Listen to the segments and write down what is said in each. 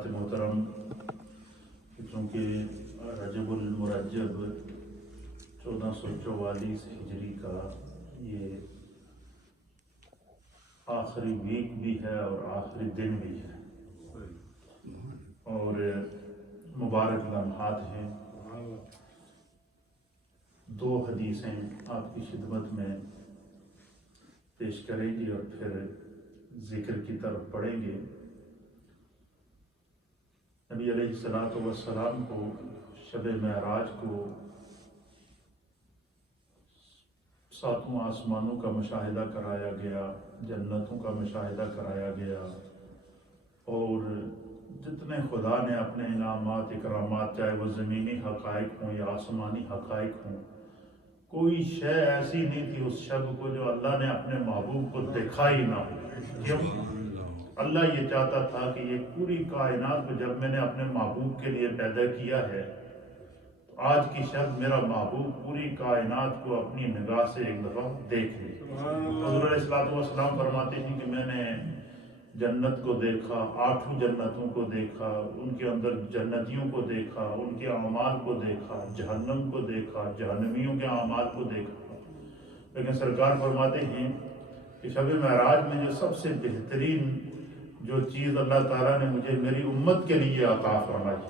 حضرات محترم، چونکہ رجب المرجب 1444 ہجری کا یہ آخری ویک بھی ہے اور آخری دن بھی ہے اور مبارک لمحات ہیں۔ دو حدیثیں آپ کی خدمت میں پیش کریں گی اور پھر ذکر کی طرف پڑھیں گے۔ نبی علیہ السلام کو شب معراج کو ساتوں آسمانوں کا مشاہدہ کرایا گیا، جنتوں کا مشاہدہ کرایا گیا، اور جتنے خدا نے اپنے انعامات اکرامات، چاہے وہ زمینی حقائق ہوں یا آسمانی حقائق ہوں، کوئی شے ایسی نہیں تھی اس شب کو جو اللہ نے اپنے محبوب کو دیکھا ہی نہ ہو۔ کیوں؟ اللہ یہ چاہتا تھا کہ یہ پوری کائنات کو جب میں نے اپنے محبوب کے لیے پیدا کیا ہے، تو آج کی شب میرا محبوب پوری کائنات کو اپنی نگاہ سے ایک دفعہ دیکھ لے۔ حضور علیہ السلام فرماتے ہیں کہ میں نے جنت کو دیکھا، 8 جنتوں کو دیکھا، ان کے اندر جنتیوں کو دیکھا، ان کے اعمال کو دیکھا، جہنم کو دیکھا، جہنمیوں کے اعمال کو دیکھا۔ لیکن سرکار فرماتے ہیں کہ شب معراج میں جو سب سے بہترین جو چیز اللہ تعالیٰ نے مجھے میری امت کے لیے عطا فرمائی،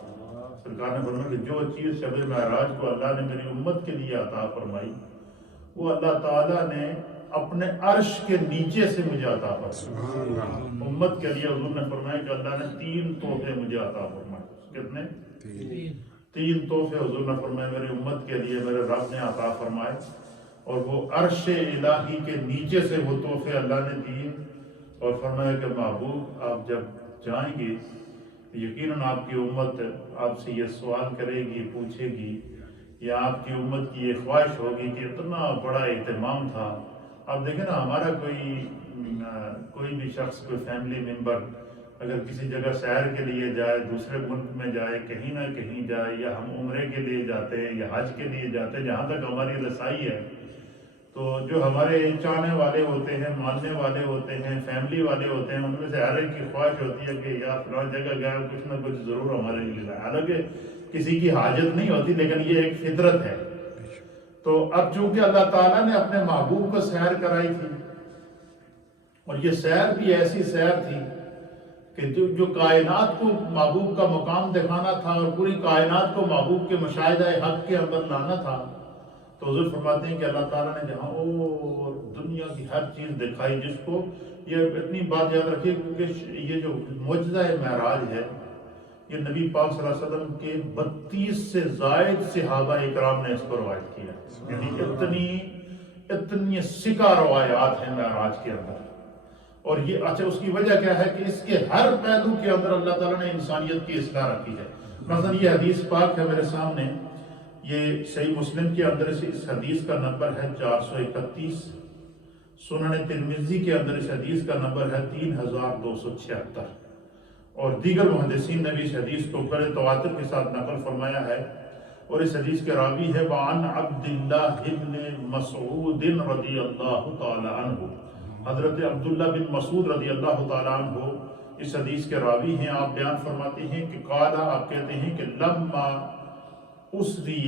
سرکار نے فرمایا کہ جو چیز شب معراج کو اللہ نے میری امت کے لیے عطا فرمائی، وہ اللہ تعالیٰ نے اپنے عرش کے نیچے سے مجھے عطا فرمائی۔ امت کے لیے حضور نے فرمایا کہ اللہ نے 3 تحفے مجھے عطا فرمائے۔ کتنے؟ 3 تحفے حضور نے فرمایا میری امت کے لیے میرے رب نے عطا فرمائے، اور وہ عرش الہی کے نیچے سے وہ تحفے اللہ نے دیے، اور فرمایا کہ محبوب آپ جب جائیں گے یقیناً آپ کی امت آپ سے یہ سوال کرے گی، پوچھے گی، یا آپ کی امت کی یہ خواہش ہوگی کہ اتنا بڑا اہتمام تھا۔ آپ دیکھیں نا، ہمارا کوئی بھی شخص، کوئی فیملی ممبر اگر کسی جگہ سیر کے لیے جائے، دوسرے ملک میں جائے، کہیں نہ کہیں جائے، یا ہم عمرے کے لیے جاتے ہیں یا حج کے لیے جاتے ہیں، جہاں تک ہماری رسائی ہے، تو جو ہمارے چاہنے والے ہوتے ہیں، ماننے والے ہوتے ہیں، فیملی والے ہوتے ہیں، ان میں سے ہر ایک کی خواہش ہوتی ہے کہ یار فلاں جگہ گیا کچھ نہ کچھ ضرور ہمارے لیے لائے۔ حالانکہ کسی کی حاجت نہیں ہوتی، لیکن یہ ایک فطرت ہے۔ تو اب چونکہ اللہ تعالیٰ نے اپنے محبوب کو سیر کرائی تھی، اور یہ سیر بھی ایسی سیر تھی کہ جو کائنات کو محبوب کا مقام دکھانا تھا اور پوری کائنات کو محبوب کے مشاہدہ حق کے اندر لانا تھا، تو حضور فرماتے ہیں کہ اللہ تعالیٰ نے جہاں اور دنیا کی ہر چیز دکھائی، جس کو یہ اتنی بات یاد رکھیے کیونکہ یہ جو معجزہ معراج ہے، یہ نبی پاک صلی اللہ علیہ وسلم کے 32 سے زائد صحابہ اکرام نے اس کو روایت کیا، یعنی اتنی سکہ روایات ہیں معراج کے اندر۔ اور یہ اچھا، اس کی وجہ کیا ہے کہ اس کے ہر پہلو کے اندر اللہ تعالیٰ نے انسانیت کی اصلاح رکھی ہے۔ مثلا یہ حدیث پاک ہے میرے سامنے، یہ صحیح مسلم کے اندر اس حدیث کا نمبر ہے 431، سنن ترمذی کے اندر اس حدیث کا نمبر ہے 3276، اور دیگر محدثین نے بھی اس حدیث کو بڑے تواتر کے ساتھ نقل فرمایا ہے۔ اور اس حدیث کے راوی ہے وعن عبداللہ ابن مسعود رضی اللہ تعالی عنہ، حضرت عبداللہ بن مسعود رضی اللہ تعالیٰ عنہ اس حدیث کے راوی ہیں۔ آپ بیان فرماتے ہیں کہ قال، آپ کہتے ہیں کہ لما اسری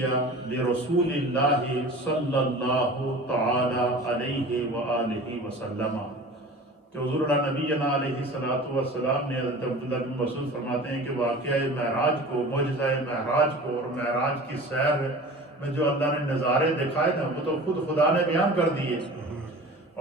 لرسول اللہ صلی اللہ تعالی علیہ وآلہ وسلم، کہ حضور اللہ نبینا علیہ السلام نے، حضرت عبداللہ بن مسعود فرماتے ہیں کہ واقعہ معراج کو، معجزہ معراج کو اور معراج کی سیر میں جو اللہ نے نظارے دکھائے نا، وہ تو خود خدا نے بیان کر دیے،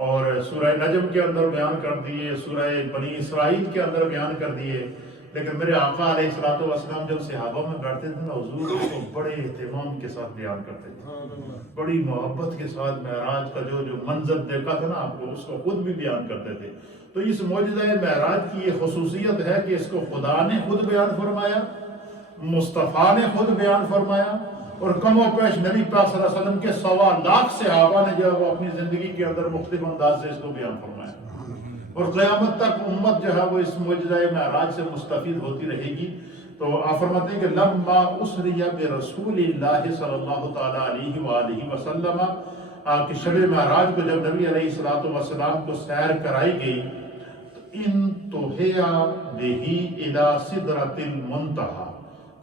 اور سورہ نجم کے اندر بیان کر دیے، سورہ بنی اسرائیل کے اندر بیان کر دیے۔ لیکن میرے آقا علیہ السلام جب صحابہ میں بیٹھتے تھے نا، حضور اس کو بڑے اہتمام کے ساتھ بیان کرتے تھے، بڑی محبت کے ساتھ معراج کا جو منظر دیکھا تھا نا آپ کو، اس کو خود بھی بیان کرتے تھے۔ تو اس معجزہ معراج کی یہ خصوصیت ہے کہ اس کو خدا نے خود بیان فرمایا، مصطفیٰ نے خود بیان فرمایا، اور کم و پیش نبی پاک صلی اللہ علیہ وسلم کے 1.25 لاکھ صحابہ نے جو ہے وہ اپنی زندگی کے اندر مختلف انداز سے اس کو بیان فرمایا، اور قیامت تک امت جو ہے وہ اس معجزہ معراج سے مستفید ہوتی رہے گی۔ تو آپ فرماتے ہیں کہ لما اسری برسول اللہ صلی اللہ تعالی علیہ وآلہ وسلم، کہ شب معراج کو جب نبی علیہ السلام کو سیر کرائی گئی، انتہیا بہی الی سدرۃ المنتہا.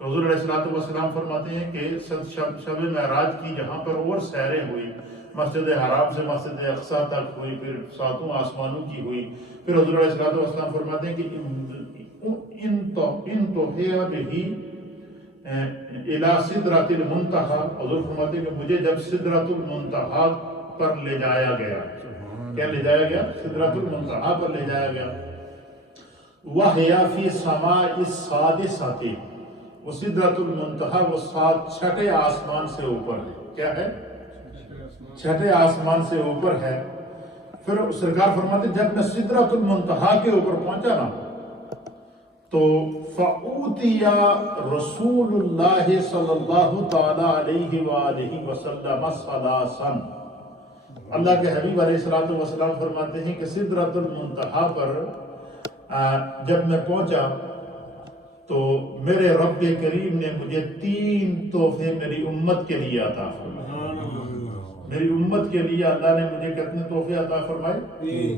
حضور علیہ السلام فرماتے ہیں کہ شب معراج کی جہاں پر اور سیریں ہوئی، مسجد حرام سے مسجد اقصیٰ تک ہوئی، پھر ساتوں آسمانوں کی ہوئی، پھر حضور علیہ السلام فرماتے ہیں کہ انتہیا بہی الی سدرۃ المنتہا. حضور فرماتے ہیں کہ مجھے جب سدرۃ المنتہا پر لے جایا گیا، کیا لے جایا گیا؟ سدرۃ المنتہا پر لے جایا گیا. وَهِيَ فِي سَمَاءِ السَّادِسَةِ، وہ سدرۃ المنتہا وہ چھٹے آسمان سے اوپر ہے. کیا ہے؟ چھٹے آسمان سے اوپر ہے. پھر سرکار فرماتے جب میں سدرۃ المنتہا کے اوپر پہنچا نا تو فَأُوتِيَ رسول اللہ صلی اللہ تعالی علیہ وآلہ وسلم ثلاثاً. اللہ کے حبیب علیہ السلام فرماتے ہیں کہ سدرۃ المنتہا پر جب میں پہنچا تو میرے رب کریم نے مجھے 3 تحفے میری امت کے لیے عطا فرمائے. میری امت کے لیے اللہ نے مجھے کتنے تحفے عطا فرمائے؟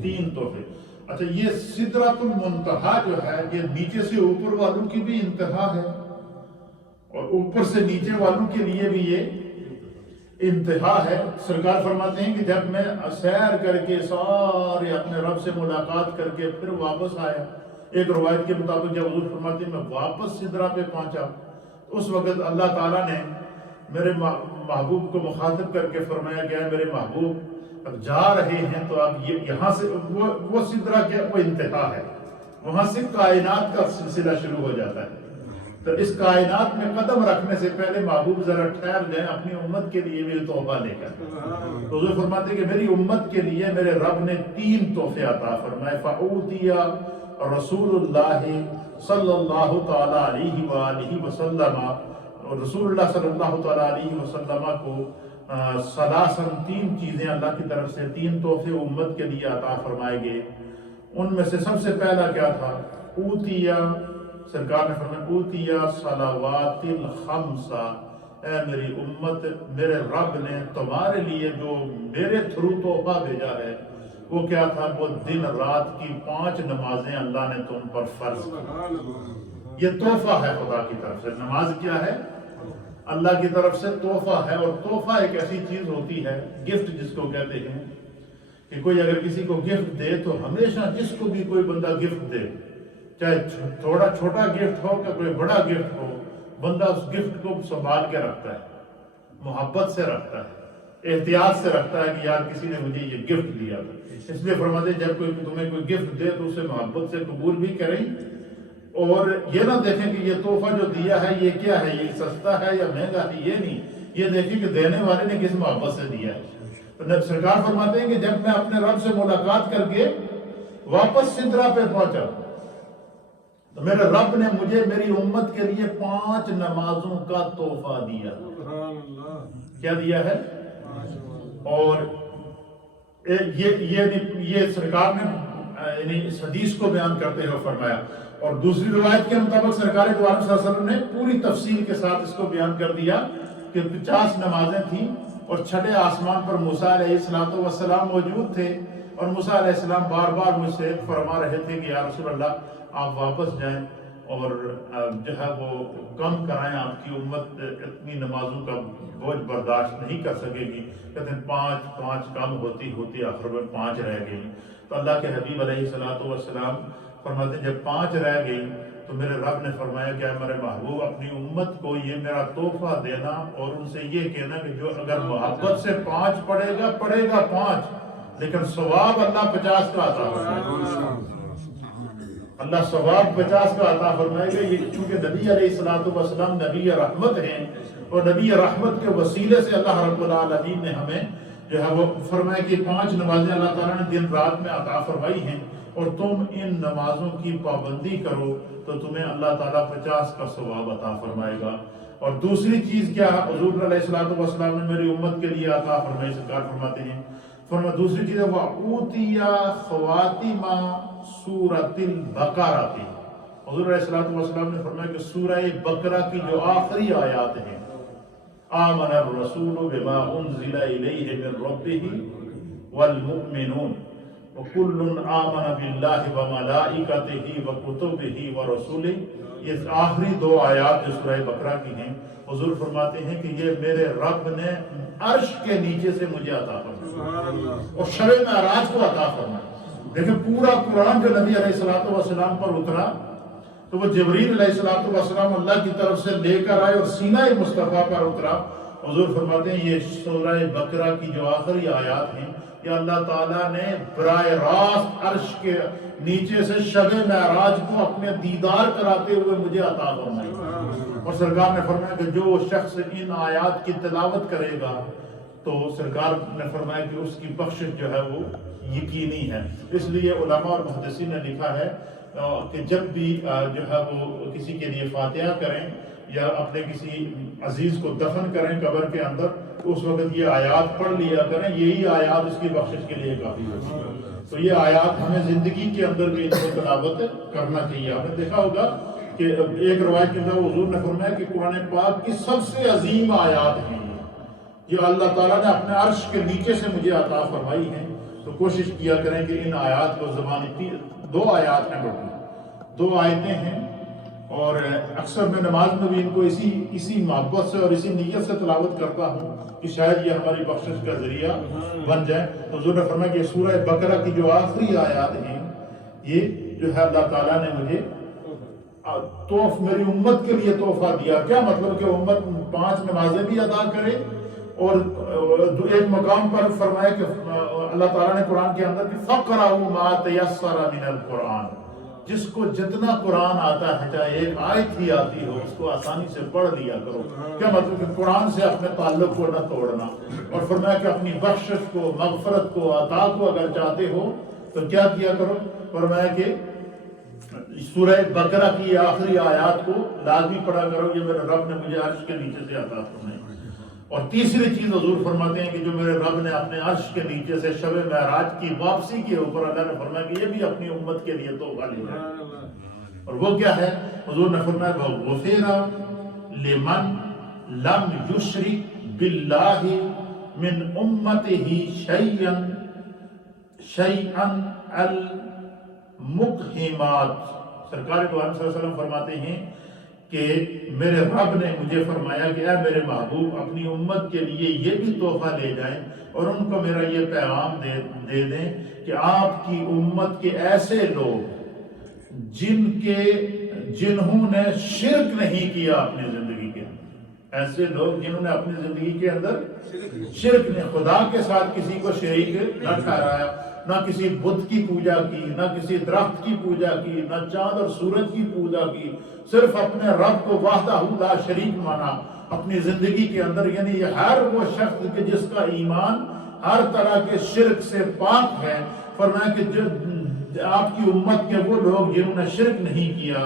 3 تحفے. اچھا، یہ سدرۃ المنتہا جو ہے یہ نیچے سے اوپر والوں کی بھی انتہا ہے اور اوپر سے نیچے والوں کے لیے بھی یہ انتہا ہے. سرکار فرماتے ہیں کہ جب میں سیر کر کے سارے اپنے رب سے ملاقات کر کے پھر واپس آیا، ایک روایت کے مطابق جب حضور فرماتے ہیں میں واپس سدرہ پہ پہنچا تو اس وقت اللہ تعالیٰ نے میرے محبوب کو مخاطب کر کے فرمایا گیا میرے محبوب اب جا رہے ہیں تو اب یہاں سے وہ سدرہ کیا وہ انتہا ہے، وہاں سے کائنات کا سلسلہ شروع ہو جاتا ہے. تو اس کائنات میں قدم رکھنے سے پہلے محبوب ذرا ٹھہر جائیں اپنی امت کے لیے بھی تحفہ لے کر. حضور فرماتے ہیں کہ میری امت کے لیے میرے رب نے 3 تحفے عطا فرمائے. فَأُوتِيَ رسول اللہ صلی اللہ تعالی علیہ وآلہ وسلم، رسول اللہ صلی اللہ تعالی علیہ وسلم کو ثلاثاً 3 چیزیں اللہ کی طرف سے 3 تحفے امت کے لیے عطا فرمائے گئے. ان میں سے سب سے پہلا کیا تھا؟ اوتیا، سرکار نے فرمایا اوتیا صلوات الخمسہ. اے میری امت، میرے رب نے تمہارے لیے جو میرے تھرو تحفہ بھیجا ہے وہ کیا تھا؟ وہ دن رات کی 5 نمازیں اللہ نے تم پر فرض کی. یہ تحفہ ہے خدا کی طرف سے. نماز کیا ہے؟ اللہ کی طرف سے تحفہ ہے. اور تحفہ ایک ایسی چیز ہوتی ہے، گفٹ جس کو کہتے ہیں، کہ کوئی اگر کسی کو گفٹ دے تو ہمیشہ جس کو بھی کوئی بندہ گفٹ دے، چاہے تھوڑا چھوٹا گفٹ ہو کہ کوئی بڑا گفٹ ہو، بندہ اس گفٹ کو سنبھال کے رکھتا ہے، محبت سے رکھتا ہے، احتیاط سے رکھتا ہے کہ یار کسی نے مجھے یہ گفٹ دیا تھا. اس لیے فرماتے جب کوئی تمہیں کوئی گفٹ دے تو اسے محبت سے قبول بھی کریں اور یہ نہ دیکھیں کہ یہ تحفہ جو دیا ہے یہ کیا ہے، یہ سستا ہے یا مہنگا ہے، یہ نہیں، یہ دیکھیں کہ دینے والے نے کس محبت سے دیا ہے. تو سرکار فرماتے ہیں کہ جب میں اپنے رب سے ملاقات کر کے واپس سدرہ پہ پہنچا تو میرے رب نے مجھے میری امت کے لیے 5 نمازوں کا تحفہ دیا. کیا دیا ہے؟ اور یہ سرکار نے یعنی اس حدیث کو بیان کرتے ہوئے فرمایا. اور دوسری روایت کے مطابق سرکار دو عالم صلی اللہ علیہ وسلم نے پوری تفصیل کے ساتھ اس کو بیان کر دیا کہ 50 نمازیں تھیں اور چھٹے آسمان پر موسیٰ علیہ السلام موجود تھے اور موسیٰ علیہ السلام بار بار مجھ سے فرما رہے تھے کہ یا رسول اللہ آپ واپس جائیں اور جو ہے وہ کم کرائیں، آپ کی امت اتنی نمازوں کا بوجھ برداشت نہیں کر سکے گی. کہتے ہیں 5 کم ہوتی ہوتی آخر میں 5 رہ گئی. تو اللہ کے حبیب علیہ السلام فرماتے ہیں جب 5 رہ گئی تو میرے رب نے فرمایا کہ میرے محبوب اپنی امت کو یہ میرا تحفہ دینا اور ان سے یہ کہنا کہ جو اگر محبت سے 5 پڑھے گا 5، لیکن ثواب اللہ 50 کا عطا فرمائے. اللہ ثواب 50 کا عطا فرمائے گا. یہ چونکہ نبی علیہ السلام نبی رحمت ہیں اور نبی رحمت کے وسیلے سے اللہ رب العالمین نے ہمیں جو ہے وہ فرمایا کہ 5 نمازیں اللہ تعالیٰ نے دن رات میں عطا فرمائی ہیں اور تم ان نمازوں کی پابندی کرو تو تمہیں اللہ تعالیٰ 50 کا ثواب عطا فرمائے گا. اور دوسری چیز کیا ہے؟ حضور علیہ السلام نے میری امت کے لیے عطا فرمائی. سرکار فرماتے ہیں دوسری چیز ہے وَأُوتِيَ خَوَاتِمَ سورۃ البقرہ. حضور علیہ السلام نے فرمایا کہ سورہ بقرہ کی جو آخری آیات ہیں، آمن الرسول بما انزل الیہ من ربہ والمؤمنون، وَكُلٌّ آمَنَ بِاللَّهِ وَمَلَائِكَتِهِ وَكُتُبِهِ وَرُسُلِهِ، یہ آخری دو آیات جو سورہ بقرہ کی ہیں، حضور فرماتے ہیں کہ یہ میرے رب نے عرش کے نیچے سے مجھے عطا فرمایا اور شب معراج کو عطا فرمایا۔ دیکھیں پورا قرآن جو نبی علیہ السلام پر اترا تو وہ جبریل علیہ السلام اللہ کی طرف سے لے کر آئے اور سینہ مصطفیٰ پر اترا۔ حضور فرماتے ہیں یہ سورہ بقرہ کی جو آخری آیات ہیں کہ اللہ تعالیٰ نے براہ راست عرش کے نیچے سے شب معراج کو اپنے دیدار کراتے ہوئے مجھے عطا فرمائی، اور سرکار نے فرمایا کہ جو شخص ان آیات کی تلاوت کرے گا تو سرکار نے فرمایا کہ اس کی بخشش جو ہے وہ یقینی ہے۔ اس لیے علماء اور محدثین نے لکھا ہے کہ جب بھی جو ہے وہ کسی کے لیے فاتحہ کریں یا اپنے کسی عزیز کو دفن کریں قبر کے اندر تو اس وقت یہ آیات پڑھ لیا کریں، یہی آیات اس کی بخشش کے لیے کافی ہوتی ہے۔ تو یہ آیات ہمیں زندگی کے اندر بھی ان کو تلاوت کرنا چاہیے۔ آپ نے دیکھا ہوگا کہ ایک روایت کے اندر حضور نے فرمایا کہ قرآن پاک کی سب سے عظیم آیات ہیں یہ اللہ تعالیٰ نے اپنے عرش کے نیچے سے مجھے عطا فرمائی ہیں، تو کوشش کیا کریں کہ ان آیات کو زبانی دو آیات ہیں بڑی، دو آیتیں ہیں، اور اکثر میں نماز میں بھی ان کو اسی محبت سے اور اسی نیت سے تلاوت کرتا ہوں کہ شاید یہ ہماری بخشش کا ذریعہ بن جائے۔ تو حضور نے فرمایا کہ سورہ بقرہ کی جو آخری آیات ہیں یہ جو ہے اللہ تعالیٰ نے مجھے میری امت کے لیے تحفہ دیا۔ کیا مطلب کہ امت 5 نمازیں بھی ادا کرے، اور ایک مقام پر فرمایا کہ اللہ تعالیٰ نے قرآن کے اندر کہ فَقْرَأُوا مَا تَيَسَّرَ مِنَ الْقُرْآنِ، جس کو جتنا قرآن آتا ہے چاہے ایک آیت ہی آتی ہو اس کو آسانی سے پڑھ لیا کرو۔ کیا مطلب کہ قرآن سے اپنے تعلق کو نہ توڑنا، اور فرمایا کہ اپنی بخشش کو، مغفرت کو، عطا کو اگر چاہتے ہو تو کیا کیا کرو، فرمایا کہ سورہ بقرہ کی آخری آیات کو لازمی پڑھا کرو، یہ میرے رب نے مجھے عرش کے نیچے سے عطا فرمائی۔ اور تیسری چیز حضور فرماتے ہیں کہ جو میرے رب نے اپنے عرش کے نیچے سے شب معراج کی واپسی کے اوپر اللہ نے فرمایا کہ یہ بھی اپنی امت کے لیے تحفہ لے جائے، اور وہ کیا ہے؟ حضور نے فرمایا غفر لمن لم یشرک باللہ من امتہ شیئا المقہمات۔ سرکار دو عالم صلی اللہ علیہ وسلم فرماتے ہیں کہ میرے رب نے مجھے فرمایا کہ اے میرے محبوب اپنی امت کے لیے یہ بھی تحفہ لے جائیں اور ان کو میرا یہ پیغام دے دیں کہ آپ کی امت کے ایسے لوگ جنہوں نے شرک نہیں کیا اپنی زندگی کے اندر، ایسے لوگ جنہوں نے اپنی زندگی کے اندر شرک نے خدا کے ساتھ کسی کو شریک نہ ٹھہرایا، نہ کسی بت کی پوجا کی، نہ کسی درخت کی پوجا کی، نہ چاند اور سورج کی پوجا کی، صرف اپنے رب کو وحدہ لا شریک مانا اپنی زندگی کے اندر۔ یعنی یہ ہر وہ شخص کہ جس کا ایمان ہر طرح کے شرک سے پاک ہے، فرمایا کہ جو آپ کی امت کے وہ لوگ جنہوں نے شرک نہیں کیا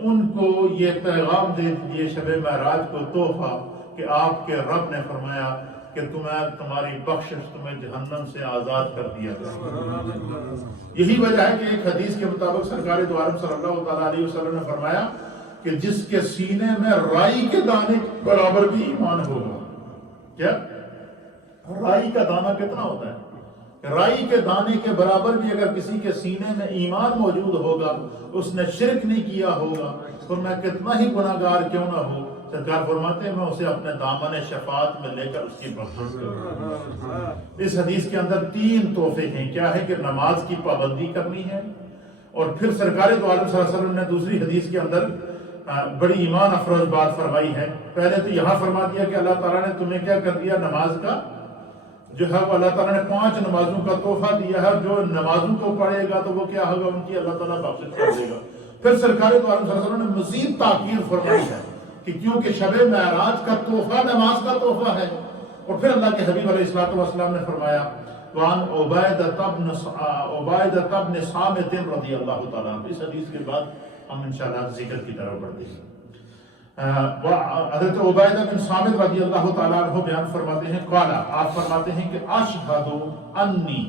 ان کو یہ پیغام دے دیجیے شب معراج کو تحفہ کہ آپ کے رب نے فرمایا کہ تمہاری بخشش تمہیں جہنم سے آزاد کر دیا گیا۔ یہی وجہ ہے کہ ایک حدیث کے مطابق سرکار دو عالم صلی اللہ تعالیٰ علیہ وسلم نے فرمایا کہ جس کے سینے میں رائی کے دانے برابر بھی ایمان ہوگا۔ کیا رائی کا دانہ کتنا ہوتا ہے؟ رائی کے دانے کے برابر بھی اگر کسی کے سینے میں ایمان موجود ہوگا، اس نے شرک نہیں کیا ہوگا، تو میں کتنا ہی گناہگار کیوں نہ ہو، سرکار فرماتے ہیں میں اسے اپنے دامن شفاعت میں لے کر اس کی بخشش کروں۔ اس حدیث کے اندر 3 تحفے ہیں۔ کیا ہے کہ نماز کی پابندی کرنی ہے، اور پھر سرکار دو عالم صلی اللہ علیہ وسلم نے دوسری حدیث کے اندر بڑی ایمان افروز بات فرمائی ہے۔ پہلے تو یہاں فرما دیا کہ اللہ تعالیٰ نے تمہیں کیا کر دیا، نماز کا جو ہے وہ اللہ تعالیٰ نے 5 نمازوں کا تحفہ دیا ہے، جو نمازوں کو پڑھے گا تو وہ کیا ہوگا، ان کی اللہ تعالیٰ بخشش کر دے گا۔ پھر سرکار دو عالم صلی اللہ علیہ وسلم نے مزید تاکید فرمائی ہے کہ کیونکہ شب معراج کا تحفہ نماز کا تحفہ ہے، اور پھر اللہ کے حبیب علیہ السلام نے فرمایا وان عبیدہ بن صامت رضی اللہ تعالیٰ عنہ۔ اس حدیث کے بعد ہم انشاءاللہ ذکر کی طرف بڑھتے ہیں۔ حضرت عبیدہ بن صامت رضی اللہ تعالیٰ عنہ بیان فرماتے ہیں قال، آپ فرماتے ہیں کہ اشہد انی،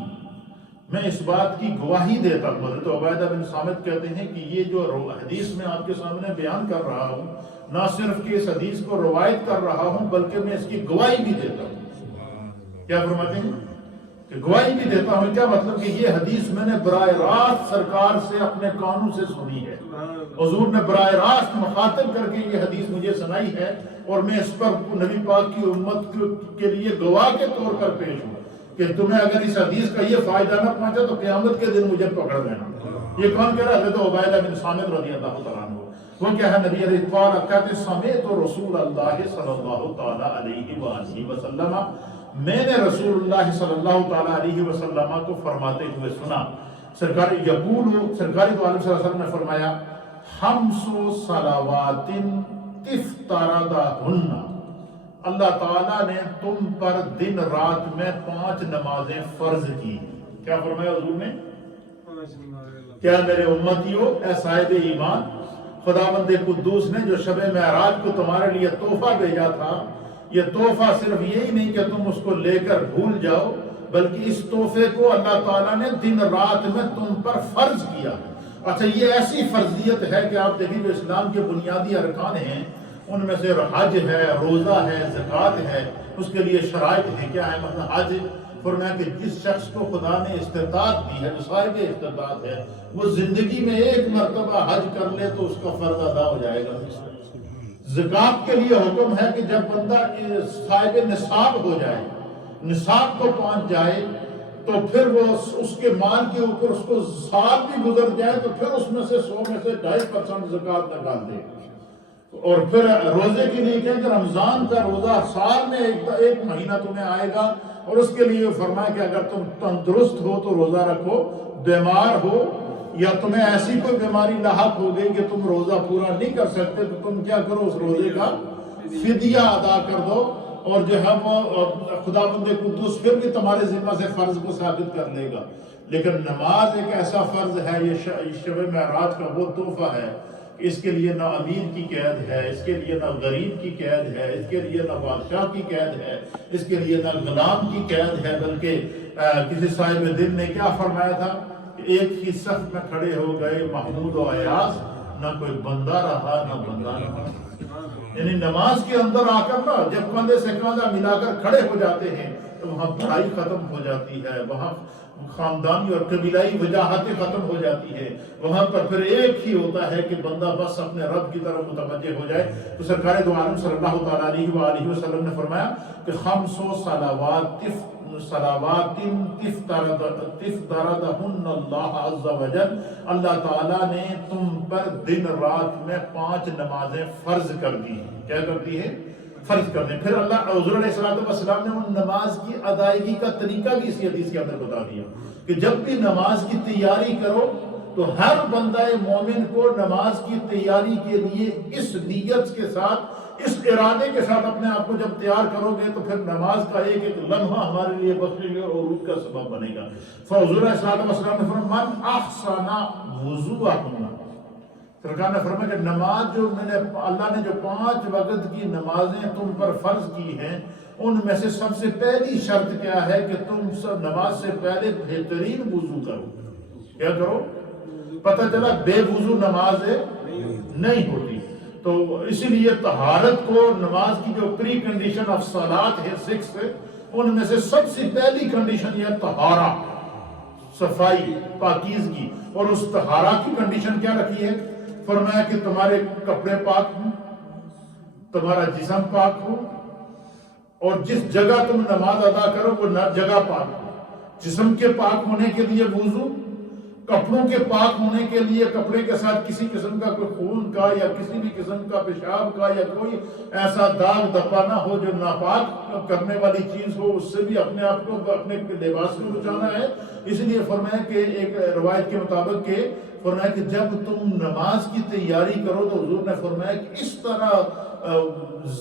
میں اس بات کی گواہی دیتا ہوں۔ حضرت عبیدہ بن صامت کہتے ہیں کہ یہ جو حدیث میں آپ کے سامنے بیان کر رہا ہوں، نہ صرف کہ اس حدیث کو روایت کر رہا ہوں بلکہ میں اس کی گواہی بھی دیتا ہوں۔ کیا فرماتے ہیں؟ کہ گواہی بھی دیتا ہوں. کیا مطلب کہ یہ حدیث میں نے براہ راست سرکار سے اپنے کانوں سے سنی ہے. حضور نے براہ راست مخاطب کر کے یہ حدیث مجھے سنائی ہے اور میں اس پر نبی پاک کی امت کے لیے گواہ کے طور پر پیش ہوں کہ تمہیں اگر اس حدیث کا یہ فائدہ نہ پہنچا تو قیامت کے دن مجھے پکڑ لینا. یہ کون کہہ رہا ہے؟ حضرت عبیدہ بن صامت رضی اللہ تعالیٰ عنہ. وہ کیا ہے؟ نبی علیہ السلام کہتے سمیت رسول اللہ صلی اللہ تعالیٰ علیہ وآلہ وسلم، میں نے رسول اللہ صلی اللہ تعالیٰ علیہ وسلم کو فرماتے ہوئے سنا. سرکار یقول، سرکاری تو عالم صلی اللہ علیہ وسلم نے فرمایا خمس صلوات تفترضہن، اللہ تعالیٰ نے تم پر دن رات میں 5 نمازیں فرض کی. کیا فرمایا حضور نے؟ کیا میرے امتیوں، اے صاحب ایمان، خداوند قدوس نے جو شب معراج کو تمہارے لیے تحفہ بھیجا تھا، یہ تحفہ صرف یہی نہیں کہ تم اس کو لے کر بھول جاؤ، بلکہ اس تحفے کو اللہ تعالیٰ نے دن رات میں تم پر فرض کیا. اچھا، یہ ایسی فرضیت ہے کہ آپ دیکھیں جو اسلام کے بنیادی ارکان ہیں ان میں سے حج ہے، روزہ ہے، زکوٰۃ ہے، اس کے لیے شرائط ہیں. کیا ہے؟ مثلا حج فرمایا کہ جس شخص کو خدا نے استطاعت دی ہے، جو صاحب استطاعت ہے، وہ زندگی میں ایک مرتبہ حج کر لے تو اس کا فرض ادا ہو جائے گا. زکوٰۃ کے لیے حکم ہے کہ جب بندہ صاحب نصاب ہو جائے، نصاب کو پہنچ جائے، تو پھر وہ اس کے مال کے اوپر اس کو سال بھی گزر جائے تو پھر اس میں سے 100 میں سے 2.5% زکوٰۃ نکال دے. اور پھر روزے کے لیے کہ رمضان کا روزہ سال میں ایک مہینہ تمہیں آئے گا، اور اس کے لیے فرمایا کہ اگر تم تندرست ہو تو روزہ رکھو، بیمار ہو یا تمہیں ایسی کوئی بیماری لاحق ہو گئی کہ تم روزہ پورا نہیں کر سکتے تو تم کیا کرو؟ اس روزے کا فدیہ ادا کر دو، اور جو ہے وہ خداوند قدوس پھر بھی تمہارے ذمہ سے فرض کو ثابت کر لے گا. لیکن نماز ایک ایسا فرض ہے، یہ شب معراج کا وہ تحفہ ہے، اس کے لیے نہ امیر کی قید ہے، اس کے لیے نہ غریب کی قید ہے، اس کے لیے نہ بادشاہ کی قید ہے، اس کے لیے نہ غلام کی قید ہے، بلکہ کسی صاحب دل نے کیا فرمایا تھا کہ ایک ہی صف میں کھڑے ہو گئے محمود و ایاز، نہ کوئی بندہ رہا نہ بندہ رہا. یعنی نماز کے اندر آ کر نا جب کندھے سے کندھا ملا کر کھڑے ہو جاتے ہیں تو وہاں بڑائی ختم ہو جاتی ہے، وہاں خاندانی اور قبیلائی وجاہتیں ختم ہو جاتی ہے، وہاں پر پھر ایک ہی ہوتا ہے کہ بندہ بس اپنے رب کی طرف متوجہ ہو جائے. تو سرکار دو عالم صلی اللہ تعالیٰ علیہ وآلہ وسلم نے فرمایا کہ 5 صلوات تفترضہن اللہ عز وجل، اللہ تعالیٰ نے تم پر دن رات میں 5 نمازیں فرض کر دی ہیں. کیا کر دی ہے؟ فرض کر دیں. پھر اللہ حضور علیہ السلام نے ان نماز کی ادائیگی کا طریقہ بھی اسی حدیث کے اندر بتا دیا کہ جب بھی نماز کی تیاری کرو تو ہر بندہ مومن کو نماز کی تیاری کے لیے اس نیت کے ساتھ، اس ارادے کے ساتھ اپنے آپ کو جب تیار کرو گے تو پھر نماز کا ایک ایک لمحہ ہمارے لیے بخشش اور عروج کا سبب بنے گا. حضور علیہ السلام نے فرمایا من احسن وضوءکم، سرکار نے فرمایا کہ نماز جو اللہ نے جو 5 وقت کی نمازیں تم پر فرض کی ہیں ان میں سے سب سے پہلی شرط کیا ہے کہ تم سب نماز سے پہلے بہترین وضو کرو. کیا کرو؟ پتہ چلا بے وضو نماز نہیں ہوتی. تو اسی لیے طہارت کو نماز کی جو پری کنڈیشن آف صلات ہے 6 ان میں سے سب سے پہلی کنڈیشن یہ طہارہ، صفائی، پاکیزگی. اور اس طہارہ کی کنڈیشن کیا رکھی ہے؟ فرمایا کہ تمہارے کپڑے پاک ہوں، تمہارا جسم پاک ہو، اور جس جگہ تم نماز ادا کرو وہ جگہ پاک ہو. جسم کے پاک ہونے کے لیے وضو، کپڑوں کے پاک ہونے کے لیے کپڑے کے ساتھ کسی قسم کا کوئی خون کا یا کسی بھی قسم کا پیشاب کا یا کوئی ایسا داغ دھبا نہ ہو جو ناپاک کرنے والی چیز ہو، اس سے بھی اپنے آپ کو اپنے لباس کو بچانا ہے. اس لیے فرمایا کہ ایک روایت کے مطابق کہ فرمایا کہ جب تم نماز کی تیاری کرو تو حضور نے فرمایا کہ اس طرح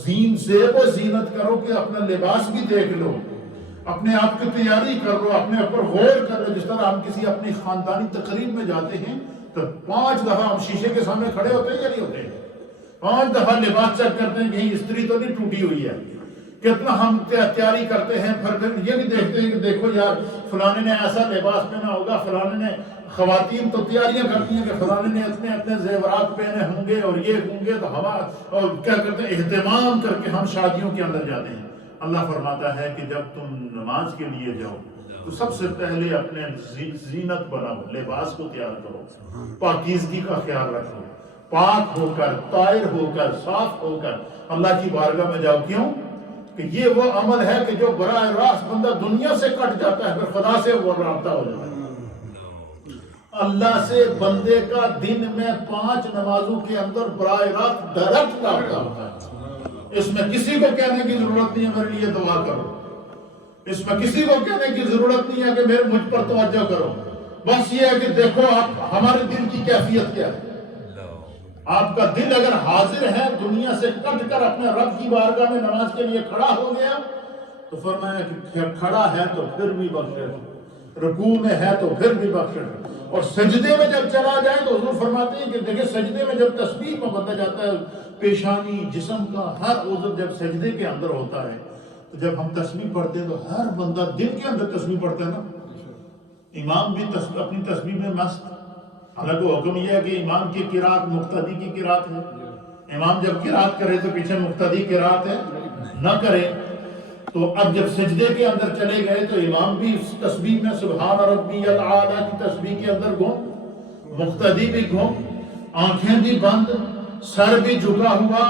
زیب و زینت کرو کہ اپنا لباس بھی دیکھ لو، اپنے آپ کی تیاری کر لو، اپنے اوپر غور کر لو. جس طرح ہم کسی اپنی خاندانی تقریب میں جاتے ہیں تو 5 دفعہ ہم شیشے کے سامنے کھڑے ہوتے ہیں یا نہیں ہوتے؟ 5 دفعہ لباس چیک کرتے ہیں کہ کہیں استری تو نہیں ٹوٹی ہوئی ہے. کتنا ہم تیاری کرتے ہیں، پھر یہ بھی دیکھتے ہیں کہ دیکھو یار فلانے نے ایسا لباس پہنا ہوگا، فلانے نے، خواتین تو تیاریاں کرتی ہیں کہ فلانے نے اپنے زیورات پہنے ہوں گے اور یہ ہوں گے، تو اور کیا کرتے ہیں اہتمام کر کے ہم شادیوں کے اندر جاتے ہیں. اللہ فرماتا ہے کہ جب تم نماز کے لیے جاؤ تو سب سے پہلے اپنے زینت بناؤ، لباس کو تیار کرو، پاکیزگی کا خیال رکھو، پاک ہو کر، طاہر ہو کر، صاف ہو کر اللہ کی بارگاہ میں جاؤ۔ کیوں کہ یہ وہ عمل ہے کہ جو براہ راست بندہ دنیا سے کٹ جاتا ہے، پھر خدا سے وہ رابطہ ہو جاتا ہے۔ اللہ سے بندے کا دن میں 5 نمازوں کے اندر براہ راست ڈائریکٹ رابطہ ہوتا ہے۔ اس میں کسی کو کہنے کی ضرورت نہیں ہے میرے لیے دعا کرو، اس میں کسی کو کہنے کی ضرورت نہیں ہے کہ مجھ پر توجہ کرو، بس یہ ہے کہ دیکھو آپ ہمارے دل کی کیفیت کیا ہے۔ آپ کا دل اگر حاضر ہے، دنیا سے کٹ کر اپنے رب کی بارگاہ میں نماز کے لیے کھڑا ہو گیا، تو فرمایا کہ کھڑا ہے تو پھر بھی بخشش، رکوع میں ہے تو پھر بھی بخشش، اور سجدے میں جب چلا جائے تو حضور فرماتے ہیں کہ دیکھیں سجدے میں جب تسبیح میں بندہ جاتا ہے، پیشانی جسم کا ہر عضو جب سجدے کے اندر ہوتا ہے، تو جب ہم تسبیح پڑھتے ہیں تو ہر بندہ دل کے اندر تسبیح پڑھتا ہے نا۔ امام بھی اپنی تسبیح میں مست، حالانکہ حکم یہ ہے کہ امام کی قرات مقتدی کی قرات ہے، امام جب قرات کرے تو پیچھے مقتدی قرات ہے نہ کرے۔ تو اب جب سجدے کے اندر چلے گئے تو امام بھی تسبیح میں سبحان ربی الاعلیٰ کی تسبیح کے اندر گھوم، مقتدی بھی گھوم، آنکھیں بھی بند، سر بھی جھکا ہوا،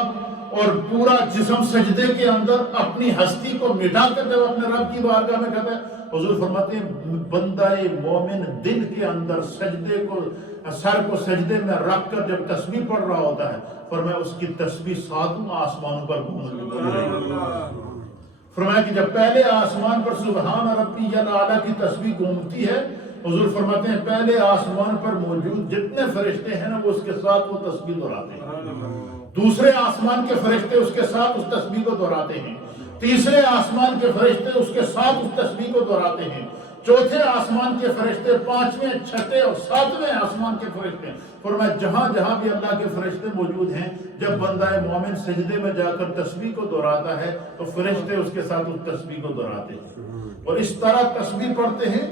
اور پورا جسم سجدے کے اندر اپنی ہستی کو مٹا کر جب اپنے رب کی بارگاہ میں کہتا ہے۔ حضور فرماتے ہیں بندہ مومن دل کے اندر سجدے کو، سر کو سجدے میں رکھ کر جب تسبیح پڑھ رہا ہوتا ہے، فرمایا اس کی تسبیح 7 آسمانوں پر گھوم رہی ہے۔ فرمایا کہ جب پہلے آسمان پر سبحان ربی الاعلیٰ کی تسبیح گھومتی ہے، حضور فرماتے ہیں پہلے آسمان پر موجود جتنے فرشتے ہیں نا وہ اس کے ساتھ وہ تسبیح دہراتے ہیں، دوسرے آسمان کے فرشتے اس کے ساتھ اس تسبیح کو دہراتے ہیں، تیسرے آسمان کے فرشتے اس کے ساتھ اس تسبیح کو دہراتے ہیں، چوتھے آسمان کے فرشتے، 5ویں، 6ٹھے اور 7ویں آسمان کے فرشتے۔ فرمایا جہاں جہاں بھی اللہ کے فرشتے موجود ہیں، جب بندہ مومن سجدے میں جا کر تسبیح کو دہراتا ہے تو فرشتے اس کے ساتھ اس تسبیح کو دہراتے ہیں، اور اس طرح تسبیح پڑھتے ہیں۔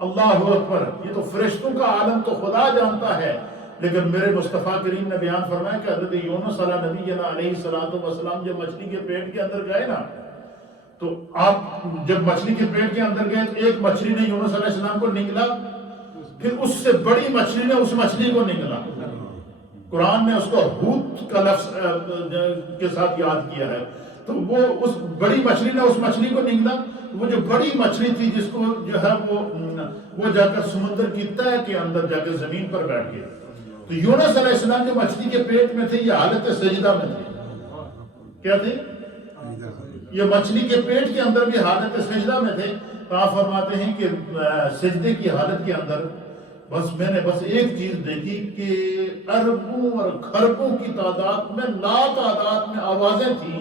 اللہ اکبر، یہ تو فرشتوں کا عالم تو خدا جانتا ہے، لیکن میرے مصطفیٰ کریم نے بیان فرمایا کہ حضرت یونس علیہ السلام جب مچھلی کے پیٹ کے اندر گئے نا، تو آپ جب مچھلی کے پیٹ کے اندر گئے تو ایک مچھلی نے یونس علیہ السلام کو نگلا، پھر اس سے بڑی مچھلی نے اس مچھلی کو نگلا۔ قرآن نے اس کو حوت کا لفظ کے ساتھ یاد کیا ہے، تو وہ اس بڑی مچھلی نے اس مچھلی کو نگلا۔ وہ جو بڑی مچھلی تھی جس کو جو ہے وہ جا کر سمندر کی تہہ کے اندر جا کے زمین پر بیٹھ گیا۔ تو یونس علیہ السلام جو مچھلی کے پیٹ میں تھے یہ حالت سجدہ میں تھے، کیا تھے؟ یہ مچھلی کے پیٹ کے اندر بھی حالت سجدہ میں تھے۔ تو آپ فرماتے ہیں کہ سجدے کی حالت کے اندر میں نے ایک چیز دیکھی کہ اربوں اور خربوں کی تعداد میں لا تعداد میں آوازیں تھیں،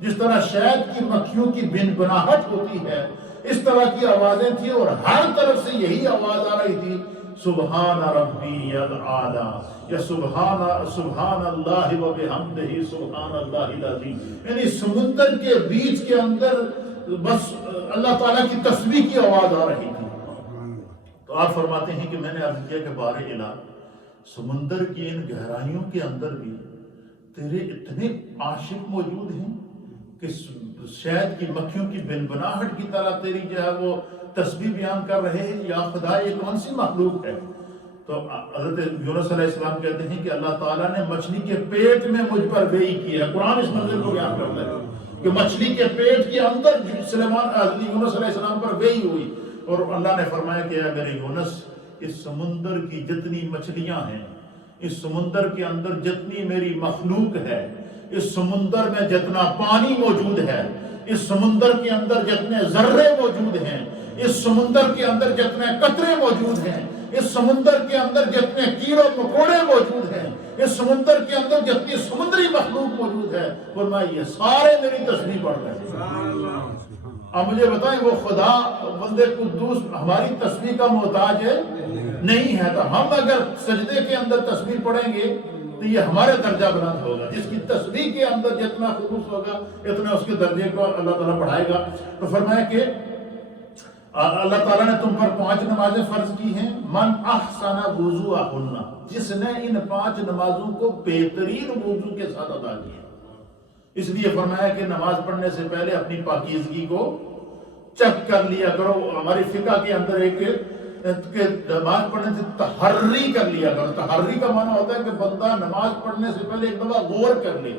جس طرح شہد کی مکھیوں کی بنبناہٹ ہوتی ہے اس طرح کی آوازیں تھیں، اور ہر طرف سے یہی آواز آ رہی تھی سبحان ربی الاعلیٰ، یا سبحان اللہ و بحمدہ سبحان اللہ العظیم۔ یعنی سمندر کے بیچ کے اندر بس اللہ تعالیٰ کی تسبیح کی آواز آ رہی تھی۔ تو آپ فرماتے ہیں کہ میں نے عرض کیا کہ بارے الہ، سمندر کی ان گہرائیوں کے اندر بھی تیرے اتنے عاشق موجود ہیں کہ شہد کی مکھیوں کی بنبناہٹ کی طرح تیری جو ہے وہ تسبیح بیان کر رہے ہیں، یا خدا یہ کون سی مخلوق ہے؟ تو حضرت یونس علیہ السلام کہتے ہیں کہ اللہ تعالیٰ نے مچھلی کے پیٹ میں مجھ پر وحی کی ہے۔ قرآن اس منظر کو بیان کرتا ہے کہ مچھلی کے پیٹ کے اندر حضرت یونس علیہ السلام پر وحی ہوئی، اور اللہ نے فرمایا کہ اے میرے یونس، اس سمندر کی جتنی مچھلیاں ہیں، اس سمندر کے اندر جتنی میری مخلوق ہے، اس سمندر میں جتنا پانی موجود ہے، اس سمندر کے اندر جتنے ذرے موجود ہیں، اس سمندر کے اندر جتنے قطرے موجود ہیں، اس سمندر کے اندر جتنے کیڑے مکوڑے موجود ہیں، اس سمندر کے اندر جتنی سمندری مخلوق موجود ہے، فرمایا یہ سارے میری تسبیح پڑھ رہے ہیں۔ اب مجھے بتائیں وہ خدا بندے قدوس ہماری تسبیح کا محتاج ہے؟ نہیں ہے۔ تو ہم اگر سجدے کے اندر تسبیح پڑھیں گے تو یہ ہمارے درجہ بلند ہوگا۔ جس کی تسبیح کے اندر جتنا خلوص ہوگا اتنا اس کے درجے کو اللہ تعالیٰ بڑھائے گا۔ تو فرمایا کہ اللہ تعالیٰ نے تم پر 5 نمازیں فرض کی ہیں، من احسن وضوءہن، جس نے ان 5 نمازوں کو بہترین وضو کے ساتھ ادا کیا۔ اس لیے فرمایا کہ نماز پڑھنے سے پہلے اپنی پاکیزگی کو چیک کر لیا کرو. ہماری فقہ کے اندر ایک کہ نماز پڑھنے سے تحری کر لیا کرو. تحری کا معنی ہوتا ہے کہ بندہ نماز پڑھنے سے پہلے ایک دفعہ غور کر لے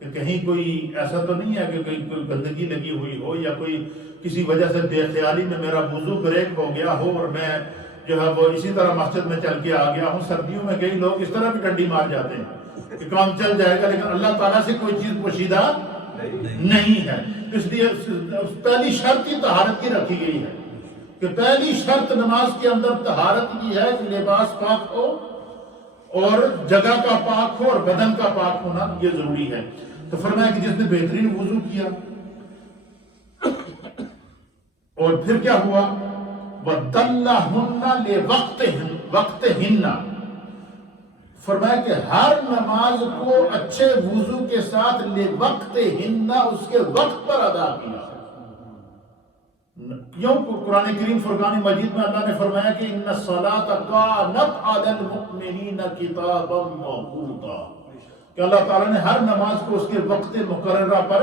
کہ کہیں کوئی ایسا تو نہیں ہے کہ کوئی گندگی لگی ہوئی ہو یا کوئی کسی وجہ سے بے خیالی میں میرا وضو بریک ہو گیا ہو اور میں جو ہے وہ اسی طرح مسجد میں چل کے آ گیا ہوں. سردیوں میں کئی لوگ اس طرح بھی ڈنڈی مار جاتے ہیں کہ کام چل جائے گا, لیکن اللہ تعالیٰ سے کوئی چیز پوشیدہ نہیں ہے. اس لیے پہلی شرط ہی طہارت کی رکھی گئی ہے کہ پہلی شرط نماز کے اندر طہارت کی ہے کہ لباس پاک ہو اور جگہ کا پاک ہو اور بدن کا پاک ہونا یہ ضروری ہے. تو فرمایا کہ جس نے بہترین وضو کیا اور پھر کیا ہوا وَدَلَّهُنَّ لِوَقْتِهِنَّ, فرمایا کہ ہر نماز کو اچھے وضو کے ساتھ لِوَقْتِهِنَّ اس کے وقت پر ادا کیا. کیوں؟ قرآن کریم فرقان مجید میں اللہ نے فرمایا کہ ان الصلاۃ کانت علی المؤمنین کتابا موقوتا, کہ اللہ تعالیٰ نے ہر نماز کو اس کے وقت مقررہ پر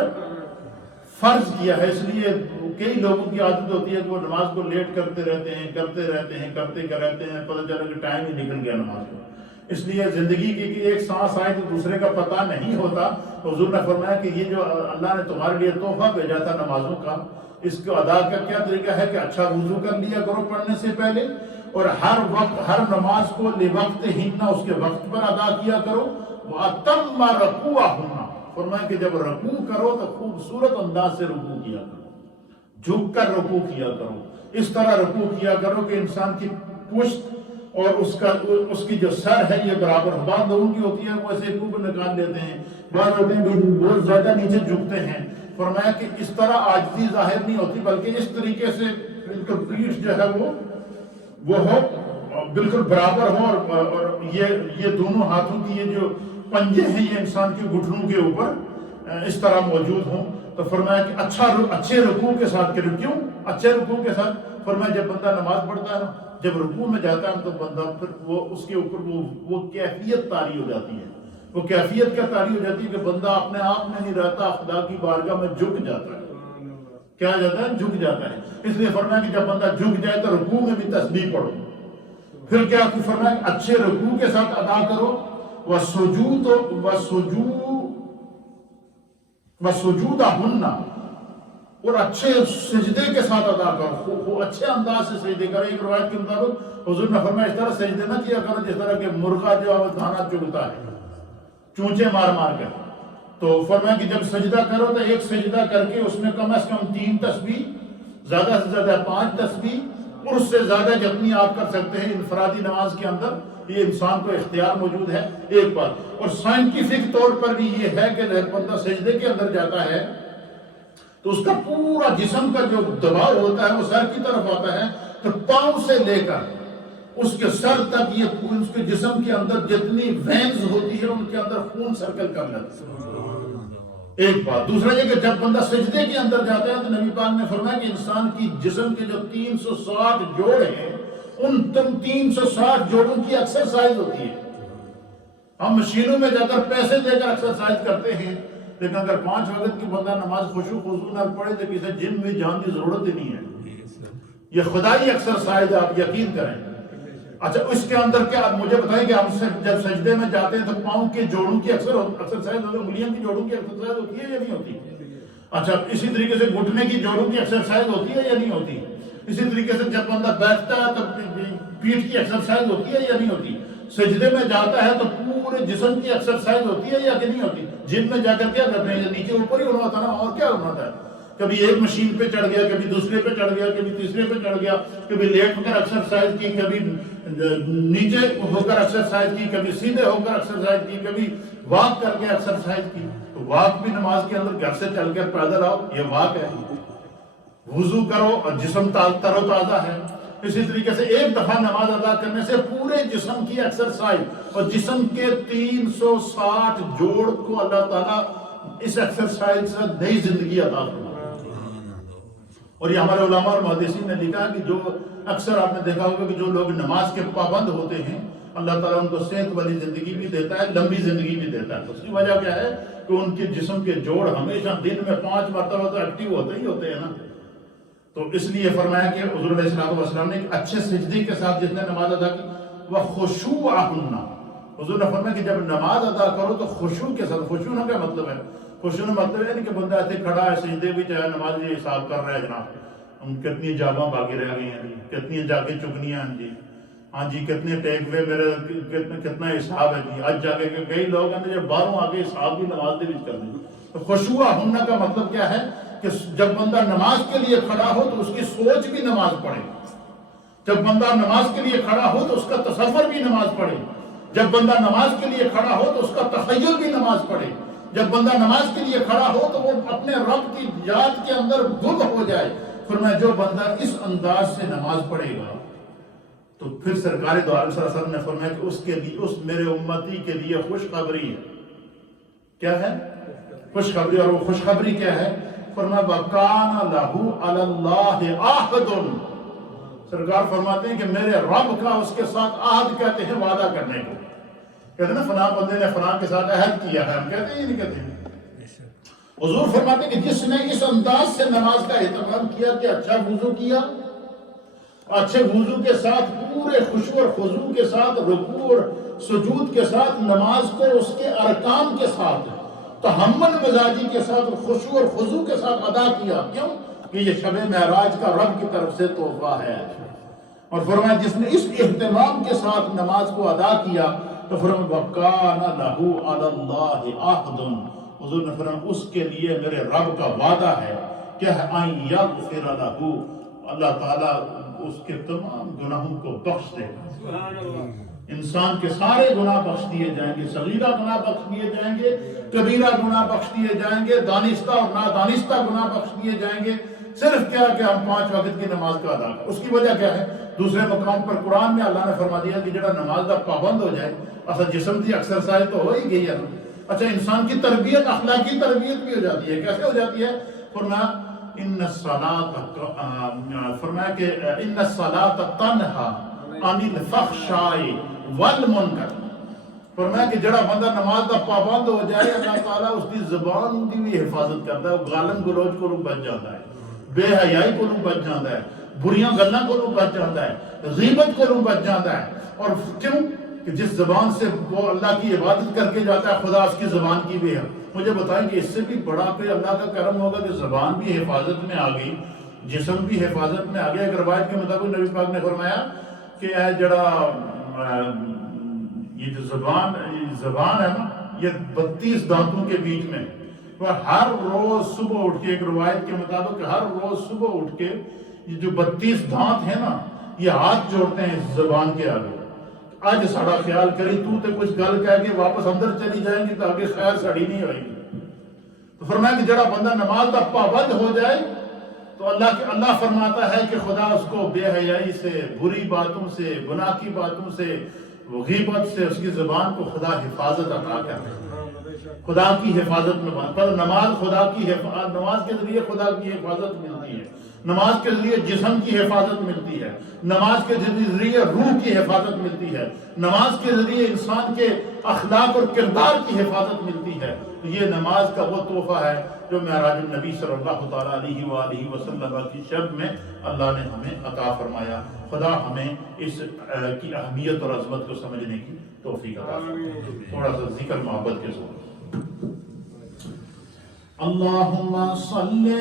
فرض کیا ہے. اس لیے کئی لوگوں کی عادت ہوتی ہے کہ وہ نماز کو لیٹ کرتے رہتے ہیں کرتے رہتے ہیں پتہ چلا کہ ٹائم ہی نکل گیا نماز کو. اس لیے زندگی کی ایک سانس آئے تو دوسرے کا پتہ نہیں ہوتا. حضور نے فرمایا کہ یہ جو اللہ نے تمہارے لیے تحفہ بھیجا تھا نمازوں کا, اس کو ادا کا کیا طریقہ ہے کہ اچھا وضو کر لیا کرو پڑھنے سے پہلے, اور ہر وقت ہر نماز کو لِوَقْتِهِنَّ اس کے وقت پر ادا کیا کرو. وَأَتَمَّ رَكُوعَهُنَّ, فرمایا کہ جب رکوع کرو تو خوبصورت انداز سے رکوع کیا کرو, جھک کر رکوع کیا کرو. اس طرح رکوع کیا کرو کہ انسان کی پشت اور اس کی جو سر ہے یہ برابر ہو. بعض لوگوں کی ہوتی ہے وہ ایسے خوب نکال لیتے ہیں, بعض ہوتے ہیں بہت زیادہ نیچے جھکتے ہیں. فرمایا کہ اس طرح عاجزی ظاہر نہیں ہوتی, بلکہ اس طریقے سے بالکل پیٹھ جو ہے وہ ہو بالکل برابر ہو, اور یہ دونوں ہاتھوں کی یہ جو پنجے ہیں یہ انسان کے گھٹنوں کے اوپر اس طرح موجود ہوں. تو فرمایا کہ اچھے رکوع کے ساتھ کرو. کیوں اچھے رکوع کے ساتھ؟ فرمایا جب بندہ نماز پڑھتا ہے نا, جب رکوع میں جاتا ہے تو بندہ پھر وہ اس کے اوپر وہ کیفیت طاری ہو جاتی ہے. وہ کیفیت کیا طاری ہو جاتی ہے کہ بندہ اپنے آپ میں نہیں رہتا, خدا کی بارگاہ میں جھک جاتا ہے. کیا جاتا ہے؟ جھک جاتا ہے. اس لیے فرمایا کہ جب بندہ جھک جائے تو رکوع میں بھی تسبیح پڑھو. پھر کیا فرمایا کہ اچھے رکوع کے ساتھ ادا کرو. وَسُجُودَهُنَّ, اور اچھے سجدے کے ساتھ ادا کرو, اچھے انداز سے سجدے کرو. ایک روایت کے مطابق حضور نے فرمایا اس طرح سجدے نہ کیا کرو جس طرح کہ مرغا جو ہے دانا چگتا ہے چونچے مار مار کر. تو فرمایا کہ جب سجدہ کرو تو ایک سجدہ کر کے اس میں کم از کم 3 تسبیح, زیادہ سے زیادہ 5 تسبیح, اور اس سے زیادہ جتنی آپ کر سکتے ہیں انفرادی نماز کے اندر. یہ انسان کو اختیار موجود ہے ایک بات. اور سائنٹیفک طور پر بھی یہ ہے کہ جب بندہ سجدے کے اندر جاتا ہے تو اس کا پورا جسم کا جو دباؤ ہوتا ہے وہ سر کی طرف آتا ہے, تو پاؤں سے لے کر اس کے سر تک یہ اس کے جسم کے اندر جتنی وینز ہوتی ہے ان کے اندر خون سرکل کر لیتا ہے. ایک بات. دوسرا یہ کہ جب بندہ سجدے کے اندر جاتا ہے تو نبی پاک نے فرمایا کہ انسان کی جسم کے جو 360 جوڑ ہیں ان 360 جوڑوں کی ایکسرسائز ہوتی ہے. ہم مشینوں میں جا کر پیسے دے کر ایکسرسائز کرتے ہیں, لیکن اگر 5 وقت کی بندہ نماز خشوع خضوع نہ پڑھے تو کسی جم میں جان کی ضرورت ہی نہیں ہے. یہ خدائی ایکسرسائز آپ یقین کریں. اچھا اس کے اندر کیا مجھے بتائیں کہ ہم جب سجدے میں جاتے ہیں تو پاؤں کے جوڑوں کی ایکسرسائز ہوتی ہے, انگلیوں کی جوڑوں کی ایکسرسائز ہوتی ہے یا نہیں ہوتی؟ اچھا اسی طریقے سے گھٹنے کی جوڑوں کی ایکسرسائز ہوتی ہے یا نہیں ہوتی؟ اسی طریقے سے جب بندہ بیٹھتا ہے تو پیٹھ کی ایکسرسائز ہوتی ہے یا نہیں ہوتی؟ سجدے میں جاتا ہے تو پورے جسم کی ایکسرسائز ہوتی ہے یا کہ نہیں ہوتی؟ جم میں جا کر کیا کرتے ہیں, نیچے اوپر ہی ہونا ہوتا ہے نا, اور کیا ہونا ہوتا ہے. کبھی ایک مشین پہ چڑھ گیا, کبھی دوسرے پہ چڑھ گیا, کبھی تیسرے پہ چڑھ گیا, کبھی لیٹ کر ایکسرسائز کی, کبھی نیچے ہو کر ایکسرسائز کی, کبھی سیدھے ہو کر ایکسرسائز کی, کبھی واک کر کے ایکسرسائز کی. تو واک بھی نماز کے اندر گھر سے چل کر پیدل آؤ, یہ واک ہے. وضو کرو اور جسم تر و تازہ ہے. اسی طریقے سے ایک دفعہ نماز ادا کرنے سے پورے جسم کی ایکسرسائز اور جسم کے 360 جوڑ کو اللہ تعالیٰ اس ایکسرسائز سے نئی زندگی عطا فرماتا ہے. اور یہ ہمارے علماء اور محدثین نے لکھا ہے کہ جو اکثر آپ نے دیکھا ہوگا کہ جو لوگ نماز کے پابند ہوتے ہیں اللہ تعالیٰ ان کو صحت والی زندگی بھی دیتا ہے, لمبی زندگی بھی دیتا ہے. اس کی وجہ کیا ہے کہ ان کے جسم کے جوڑ ہمیشہ دن میں 5 مرتبہ تو ایکٹیو ہوتے ہی ہوتے ہیں نا. تو اس لیے فرمایا کہ حضور علیہ السلام نے ایک اچھے سجدے کے ساتھ جس نے نماز ادا کی وَخُشُوعَهُنَّ، حضور نے فرمایا کہ جب نماز ادا کرو تو خشوع کے ساتھ. خشوع کا کیا مطلب ہے؟ خشوع کا مطلب ہے کہ بندہ ایسے کھڑا ہے سجدے بھی چاہے نماز یہ حساب کر رہا ہے جناب ہم کتنی جاگاں باقی رہ گئی ہیں جی، کتنی جاگیں چکنی ہیں جی، ہاں جی کتنے ٹیک وے میرے کتنا حساب ہے جی. آج جاگے کہ کئی لوگ ہیں جب باہروں آگے حساب بھی نماز دے وچ کر دیں. تو خشوعَهُنَّ کا مطلب کیا ہے کہ جب بندہ نماز کے لیے کھڑا ہو تو اس کی سوچ بھی نماز پڑھے. جب بندہ نماز کے لیے کھڑا ہو تو اس کا تصور بھی نماز پڑھے. جب بندہ نماز کے لیے کھڑا ہو تو اس کا تخیل بھی نماز پڑھے. جب بندہ نماز کے لیے کھڑا ہو تو وہ اپنے رب کی یاد کے اندر گم ہو جائے. فرمایا جو بندہ اس انداز سے نماز پڑھے گا تو پھر سرکار دو عالم صلی اللہ علیہ وسلم نے فرمایا کہ اس کے لیے اس میرے امتی کے لیے خوشخبری ہے. کیا ہے؟ خوشخبری. اور وہ خوشخبری کیا ہے؟ فرمایا وَكَانَ لَهُ عَلَى اللَّهِ عَهْدٌ، سرکار فرماتے ہیں کہ میرے رب کا اس کے ساتھ عہد کہتے ہیں وعدہ کرنے کو. کہتے ہیں نا فلاں بندے نے فلاں کے ساتھ عہد کیا ہے، ہم کہتے ہیں یہ نہیں کہتے ہیں. حضور فرماتے ہیں کہ جس نے اس انداز سے نماز کا اہتمام کیا کہ اچھا وضو کیا، اچھے وضو کے ساتھ پورے خشوع اور خضوع کے ساتھ رکوع اور سجود کے ساتھ نماز کو اس کے ارکان کے ساتھ تحمل مزاجی کے ساتھ خشوع اور خضوع کے ساتھ ادا کیا. کیوں؟ کہ یہ شب معراج کا رب کی طرف سے تحفہ ہے. اور فرمایا جس نے اس اہتمام کے ساتھ نماز کو ادا کیا تو فرمایا وَكَانَ لَهُ عَلَى اللَّهِ عَهْدٌ، حضور نے فرمایا اس کے لیے میرے رب کا وعدہ ہے کہ أَن يَغْفِرَ لَهُ، اللہ تعالیٰ اس کے تمام گناہوں کو بخش دے گا. انسان کے سارے گناہ بخش دیے جائیں گے، صغیرہ گناہ بخش دیے جائیں گے، کبیرہ گناہ بخش دیے جائیں گے، دانستہ اور نادانستہ گناہ بخش دیے جائیں گے. صرف کیا کہ ہم 5 وقت کی نماز کا ادا کریں. اس کی وجہ کیا ہے؟ دوسرے مقام پر قرآن میں اللہ نے فرما دیا کہ جڑا نماز کا پابند ہو جائے اچھا جسم کی ایکسرسائز تو ہو ہی گئی ہے. اچھا انسان کی تربیت اخلاقی تربیت بھی ہو جاتی ہے. کیسے ہو جاتی ہے؟ فرمایا ان الصلاۃ، فرمایا کہ ان الصلاۃ تنہی عن الفحشاء والمنکر. فرمایا کہ جڑا بندہ نماز کا پابند ہو جائے اللہ تعالیٰ اس کی زبان کی بھی حفاظت کرتا ہے. وہ گالن گلوچ کو بچ جاتا ہے، بے حیائی کو بچ جاتا ہے، بریاں گلاں کو بچ جاتا ہے، غیبت کو بچ جاتا ہے. اور کیوں کہ جس زبان سے وہ اللہ کی عبادت کر کے جاتا ہے خدا اس کی زبان کی بھی ہے. مجھے بتائیں کہ اس سے بھی بڑا کوئی اللہ کا کرم ہوگا کہ زبان بھی حفاظت میں آ گئی، جسم بھی حفاظت میں آ گیا. ایک روایت کے مطابق نبی پاک نے فرمایا کہ اے جڑا یہ جو زبان ہے نا یہ 32 دانتوں کے بیچ میں، وہ ہر روز صبح اٹھ کے، ایک روایت کے مطابق ہر روز صبح اٹھ کے یہ جو 32 دانت ہیں نا یہ ہاتھ جوڑتے ہیں اس زبان کے آگے. آج ساڑا خیال کری تو تے کچھ گل کہہ کے واپس اندر چلی جائیں گی تو آگے خیر ساڑی نہیں ہوئے گی. تو فرمایا کہ جڑا بندہ نماز کا پابند ہو جائے تو اللہ فرماتا ہے کہ خدا اس کو بے حیائی سے، بری باتوں سے، گناہ کی باتوں سے، غیبت سے اس کی زبان کو خدا حفاظت عطا کرتا ہے. خدا کی حفاظت میں پر نماز خدا کی حفاظت، نماز کے ذریعے خدا کی حفاظت ملتی ہے، نماز کے ذریعے جسم کی حفاظت ملتی ہے، نماز کے ذریعے روح کی حفاظت ملتی ہے، نماز کے ذریعے انسان کے اخلاق اور کردار کی حفاظت ملتی ہے. یہ نماز کا وہ تحفہ ہے جو معراج النبی صلی اللہ تعالیٰ علیہ وآلہ وسلم کی شب میں اللہ نے ہمیں عطا فرمایا. خدا ہمیں اس کی اہمیت اور عظمت کو سمجھنے کی توفیق عطا فرمائے. تھوڑا سا ذکر محبت کے ساتھ. اللہم صلی